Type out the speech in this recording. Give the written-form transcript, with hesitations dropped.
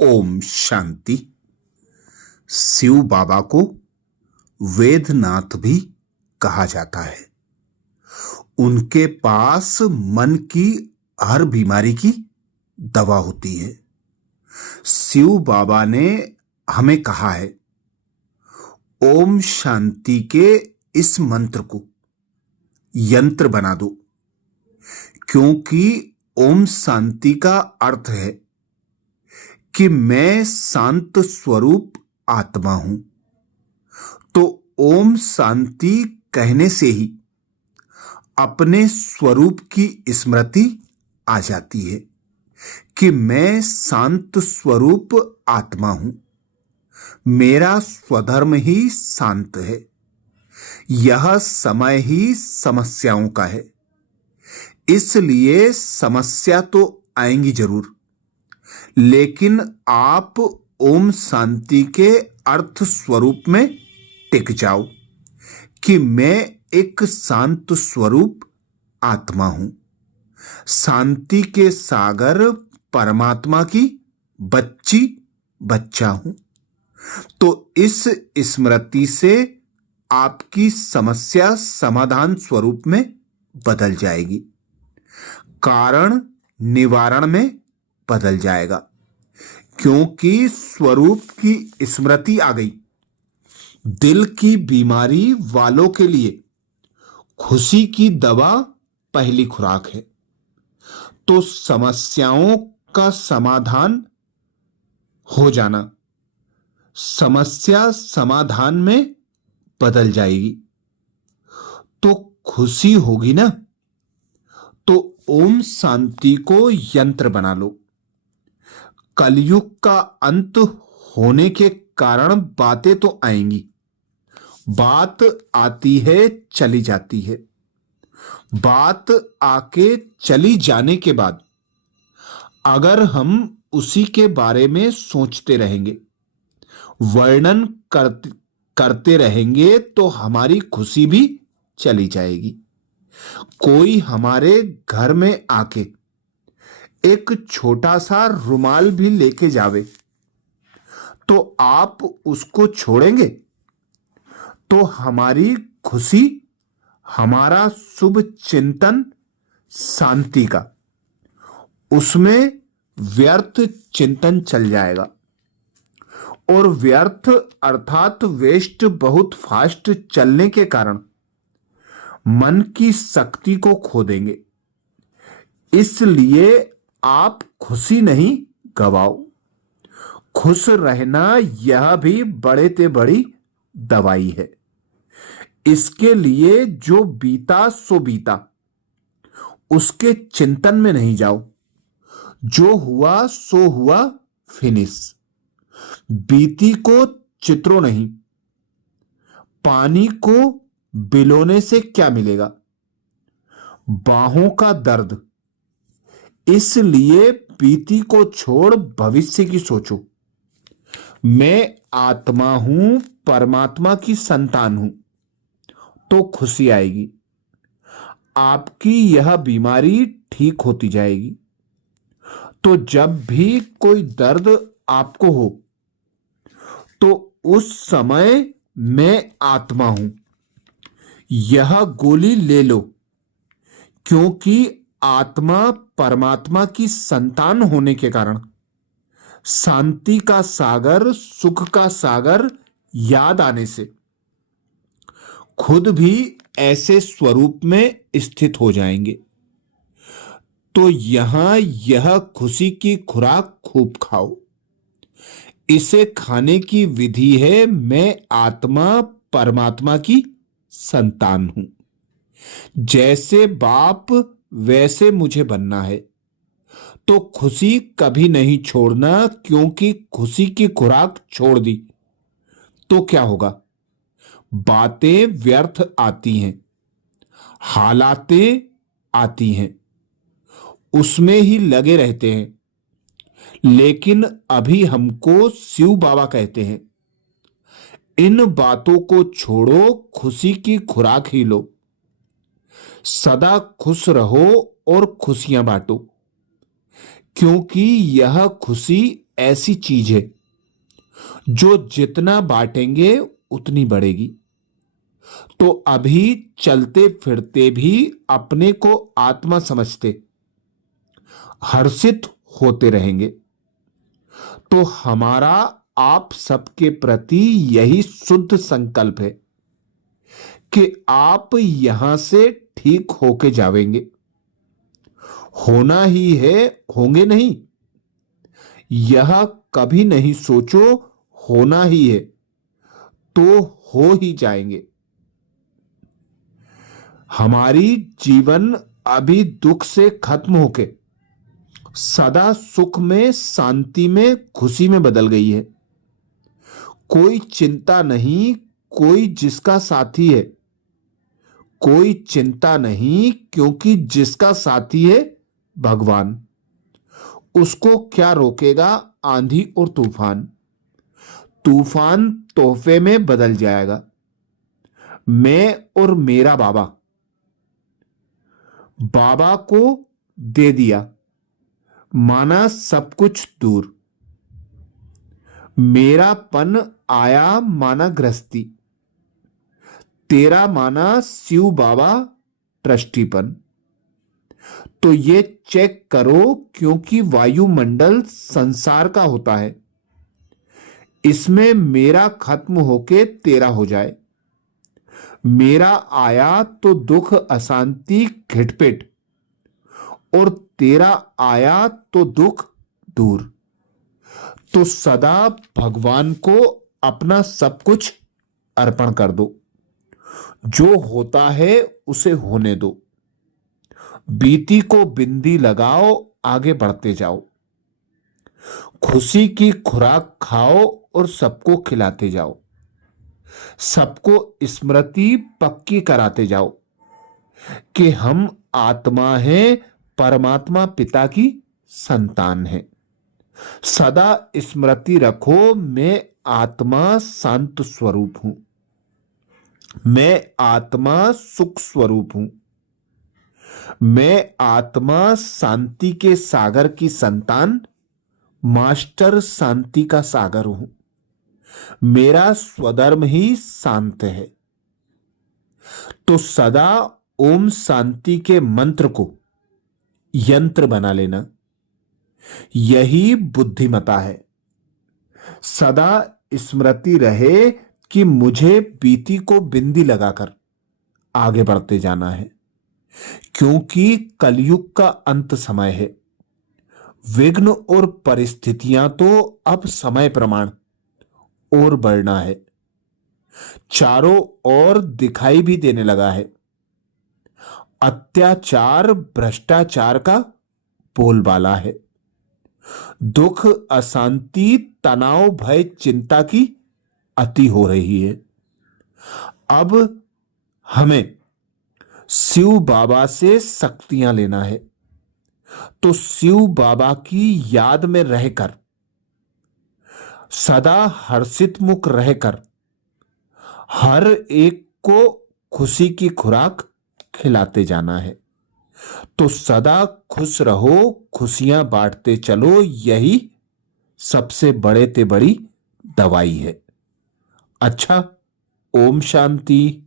ओम शांति। शिव बाबा को वेदनाथ भी कहा जाता है। उनके पास मन की हर बीमारी की दवा होती है। शिव बाबा ने हमें कहा है, ओम शांति के इस मंत्र को यंत्र बना दो, क्योंकि ओम शांति का अर्थ है कि मैं शांत स्वरूप आत्मा हूं। तो ओम शांति कहने से ही अपने स्वरूप की स्मृति आ जाती है कि मैं शांत स्वरूप आत्मा हूं। मेरा स्वधर्म ही शांत है। यह समय ही समस्याओं का है, इसलिए समस्या तो आएंगी जरूर, लेकिन आप ओम शांति के अर्थ स्वरूप में टिक जाओ कि मैं एक शांत स्वरूप आत्मा हूं। शांति के सागर परमात्मा की बच्चा हूं। तो इस स्मृति से आपकी समस्या समाधान स्वरूप में बदल जाएगी, कारण निवारण में बदल जाएगा, क्योंकि स्वरूप की स्मृति आ गई। दिल की बीमारी वालों के लिए खुशी की दवा पहली खुराक है। तो समस्याओं का समाधान हो जाना, समस्या समाधान में बदल जाएगी। तो खुशी होगी ना। तो ओम शांति को यंत्र बना लो। कलयुग का अंत होने के कारण बातें तो आएंगी, बात आती है चली जाती है। बात आके चली जाने के बाद अगर हम उसी के बारे में सोचते रहेंगे, वर्णन करते रहेंगे, तो हमारी खुशी भी चली जाएगी। कोई हमारे घर में आके एक छोटा सा रुमाल भी लेके जावे, तो आप उसको छोड़ेंगे? तो हमारी खुशी, हमारा शुभ चिंतन शांति का, उसमें व्यर्थ चिंतन चल जाएगा। और व्यर्थ अर्थात वेस्ट बहुत फास्ट चलने के कारण मन की शक्ति को खो देंगे। इसलिए आप खुशी नहीं गवाओ। खुश रहना यह भी बड़े ते बड़ी दवाई है। इसके लिए जो बीता सो बीता, उसके चिंतन में नहीं जाओ। जो हुआ सो हुआ, फिनिश। बीती को चित्रो नहीं। पानी को बिलोने से क्या मिलेगा? बाहों का दर्द। इसलिए बीती को छोड़ भविष्य की सोचो। मैं आत्मा हूं, परमात्मा की संतान हूं, तो खुशी आएगी। आपकी यह बीमारी ठीक होती जाएगी। तो जब भी कोई दर्द आपको हो, तो उस समय मैं आत्मा हूं, यह गोली ले लो, क्योंकि आत्मा परमात्मा की संतान होने के कारण शांति का सागर, सुख का सागर याद आने से खुद भी ऐसे स्वरूप में स्थित हो जाएंगे। तो यहां यह खुशी की खुराक खूब खाओ। इसे खाने की विधि है, मैं आत्मा परमात्मा की संतान हूं। जैसे बाप वैसे मुझे बनना है। तो खुशी कभी नहीं छोड़ना, क्योंकि खुशी की खुराक छोड़ दी तो क्या होगा? बातें व्यर्थ आती हैं, हालातें आती हैं, उसमें ही लगे रहते हैं। लेकिन अभी हमको शिव बाबा कहते हैं, इन बातों को छोड़ो, खुशी की खुराक ही लो। सदा खुश रहो और खुशियां बांटो, क्योंकि यह खुशी ऐसी चीज है जो जितना बांटेंगे उतनी बढ़ेगी। तो अभी चलते फिरते भी अपने को आत्मा समझते हर्षित होते रहेंगे। तो हमारा आप सबके प्रति यही शुद्ध संकल्प है कि आप यहां से ठीक होके जावेंगे। होना ही है, होंगे नहीं, यह कभी नहीं सोचो, होना ही है तो हो ही जाएंगे। हमारी जीवन अभी दुख से खत्म होके सदा सुख में, शांति में, खुशी में बदल गई है। कोई चिंता नहीं, कोई जिसका साथी है। कोई चिंता नहीं, क्योंकि जिसका साथी है भगवान। उसको क्या रोकेगा आंधी और तूफान। तूफान तोहफे में बदल जाएगा। मैं और मेरा बाबा, बाबा को दे दिया, माना सब कुछ दूर। मेरापन आया माना गृहस्थी, तेरा माना शिव बाबा ट्रस्टीपन। तो ये चेक करो, क्योंकि वायुमंडल संसार का होता है। इसमें मेरा खत्म होके तेरा हो जाए। मेरा आया तो दुख, अशांति, घिटपिट, और तेरा आया तो दुख दूर। तो सदा भगवान को अपना सब कुछ अर्पण कर दो। जो होता है उसे होने दो। बीती को बिंदी लगाओ, आगे बढ़ते जाओ। खुशी की खुराक खाओ और सबको खिलाते जाओ। सबको स्मृति पक्की कराते जाओ कि हम आत्मा हैं, परमात्मा पिता की संतान है। सदा स्मृति रखो, मैं आत्मा शांत स्वरूप हूं। मैं आत्मा सुख स्वरूप हूं। मैं आत्मा शांति के सागर की संतान, मास्टर शांति का सागर हूं। मेरा स्वधर्म ही शांत है। तो सदा ओम शांति के मंत्र को यंत्र बना लेना, यही बुद्धिमता है। सदा स्मृति रहे कि मुझे बीती को बिंदी लगाकर आगे बढ़ते जाना है, क्योंकि कलयुग का अंत समय है। विघ्न और परिस्थितियां तो अब समय प्रमाण और बढ़ना है। चारों ओर दिखाई भी देने लगा है। अत्याचार, भ्रष्टाचार का बोलबाला है। दुख, अशांति, तनाव, भय, चिंता की अति हो रही है। अब हमें शिव बाबा से शक्तियां लेना है। तो शिव बाबा की याद में रहकर, सदा हर्षित मुख रहकर, हर एक को खुशी की खुराक खिलाते जाना है। तो सदा खुश रहो, खुशियां बांटते चलो, यही सबसे बड़े ते बड़ी दवाई है। अच्छा, ओम शांति।